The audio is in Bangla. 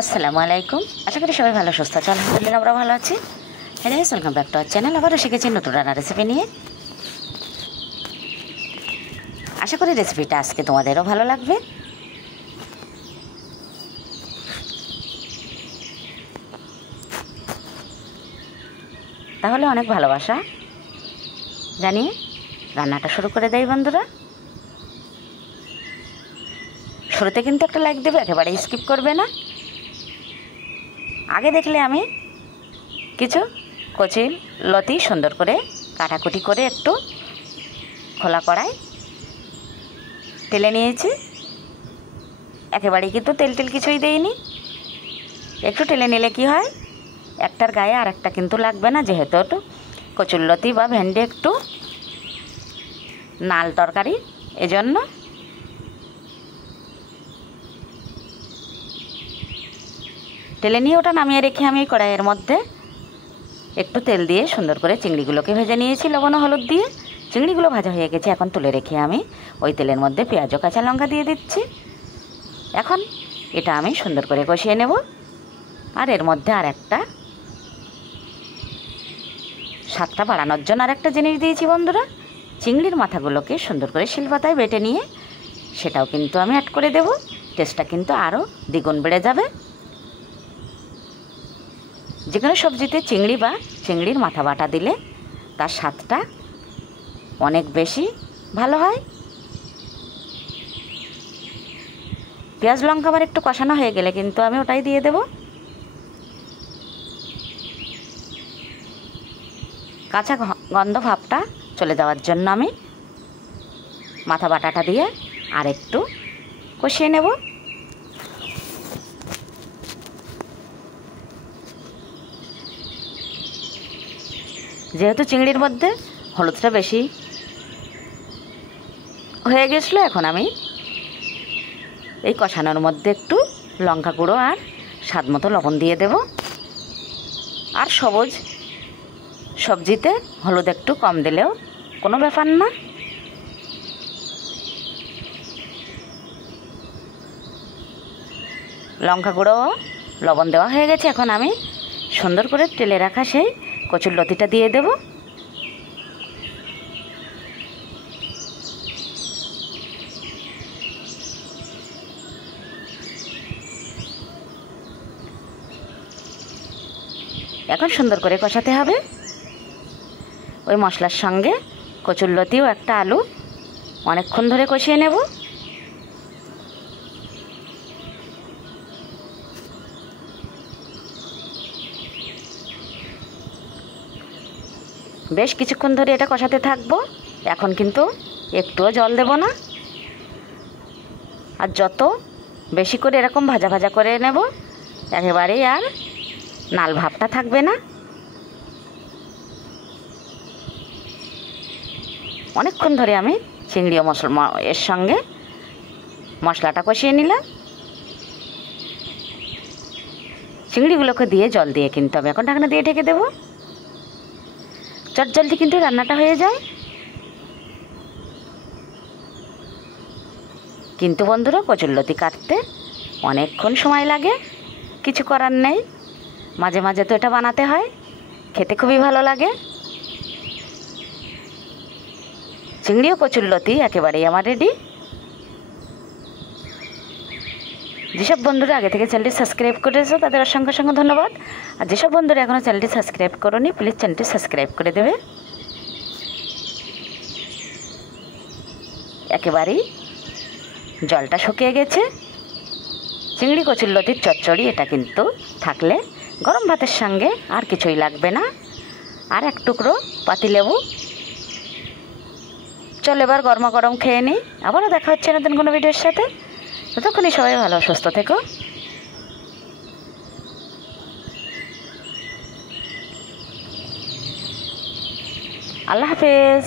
আসসালামু আলাইকুম। আশা করি সবাই ভালো সুস্থ আছো। আলহামদুলিল্লাহ আমরা ভালো আছি। Hello, welcome back to our channel. আবারও শিখেছি নতুন রান্নার রেসিপি নিয়ে। আশা করি রেসিপিটা আজকে তোমাদেরও ভালো লাগবে। তাহলে অনেক ভালোবাসা জানিয়ে রান্নাটা শুরু করে দেয় বন্ধুরা। শুরুতে কিন্তু একটা লাইক দেবে, একেবারে স্কিপ করবে না। আগে দেখলে আমি কিছু কচি লতি সুন্দর করে কাটাকুটি করে একটু খোলা কড়াই তেলে নিয়েছি। একেবারেই কিন্তু তেল কিছুই দেইনি। একটু তেলে নিলে কি হয়, একটার গায়ে আর একটা কিন্তু লাগবে না, যেহেতু একটু কচুরলতি বা ভেন্ডি একটু নাল তরকারি, এজন্য তেলে নিয়ে ওটা নামিয়ে রেখে আমি কড়াইয়ের মধ্যে একটু তেল দিয়ে সুন্দর করে চিংড়িগুলোকে ভেজে নিয়েছি লবণ ও হলুদ দিয়ে। চিংড়িগুলো ভাজা হয়ে গেছে, এখন তুলে রেখে আমি ওই তেলের মধ্যে পেঁয়াজ ও কাঁচা লঙ্কা দিয়ে দিচ্ছি। এখন এটা আমি সুন্দর করে কষিয়ে নেব। আর এর মধ্যে আর একটা স্বাদটা বাড়ানোর জন্য আর একটা জিনিস দিয়েছি বন্ধুরা, চিংড়ির মাথাগুলোকে সুন্দর করে শিলপাতায় বেটে নিয়ে সেটাও কিন্তু আমি অ্যাড করে দেব। টেস্টটা কিন্তু আরও দ্বিগুণ বেড়ে যাবে। যে কোনো সবজিতে চিংড়ি বা চিংড়ির মাথা বাটা দিলে তার স্বাদটা অনেক বেশি ভালো হয়। পেঁয়াজ লঙ্কা আবার একটু কষানো হয়ে গেলে কিন্তু আমি ওটাই দিয়ে দেব। কাঁচা গন্ধ ভাবটা চলে যাওয়ার জন্য আমি মাথা বাটাটা দিয়ে আর একটু কষিয়ে নেব। যেহেতু চিংড়ির মধ্যে হলুদটা বেশি হয়ে গেছিলো, এখন আমি এই কষানোর মধ্যে একটু লঙ্কা গুঁড়ো আর স্বাদ মতো লবণ দিয়ে দেব। আর সবুজ সবজিতে হলুদ একটু কম দিলেও কোনো ব্যাপার না। লঙ্কা গুঁড়ো লবণ দেওয়া হয়ে গেছে, এখন আমি সুন্দর করে তেলে রাখা সেই কচুরলতিটা দিয়ে দেব। এখন সুন্দর করে কষাতে হবে। ওই মশলার সঙ্গে কচুরলতি ও একটা আলু অনেকক্ষণ ধরে কষিয়ে নেব। বেশ কিছুক্ষণ ধরে এটা কষাতে থাকবো। এখন কিন্তু একটুও জল দেব না। আর যত বেশি করে এরকম ভাজা ভাজা করে নেব, একেবারেই আর নাল ভাবটা থাকবে না। অনেকক্ষণ ধরে আমি চিংড়ি ও এর সঙ্গে মশলাটা কষিয়ে নিলাম। চিংড়িগুলোকে দিয়ে জল দিয়ে কিন্তু আমি এখন ঢাকনা দিয়ে ঢেকে দেবো। চটজলদি কিন্তু রান্নাটা হয়ে যায়। কিন্তু বন্ধুরা, কচুরলতি কাটতে অনেকক্ষণ সময় লাগে, কিছু করার নেই। মাঝে মাঝে তো এটা বানাতে হয়, খেতে খুবই ভালো লাগে। চিংড়ি ও কচুরলতি একেবারেই আমার রেডি। যেসব বন্ধুরা আগে থেকে চ্যানেলটি সাবস্ক্রাইব করেছো তাদের অসংখ্য অসংখ্য ধন্যবাদ। আর যেসব বন্ধুরা এখনও চ্যানেলটি সাবস্ক্রাইব করোনি, প্লিজ চ্যানেলটি সাবস্ক্রাইব করে দেবে। একেবারেই জলটা শুকিয়ে গেছে। চিংড়ি কচুরলতির চচ্চড়ি এটা কিন্তু থাকলে গরম ভাতের সঙ্গে আর কিছুই লাগবে না। আর এক টুকরো পাতিলেবু। চল এবার গরমা গরম খেয়ে নিই। আবারও দেখা হচ্ছে নতুন কোনো ভিডিওর সাথে। ততক্ষণই সবাই ভালো সুস্থ থেকো। আল্লাহ হাফেজ।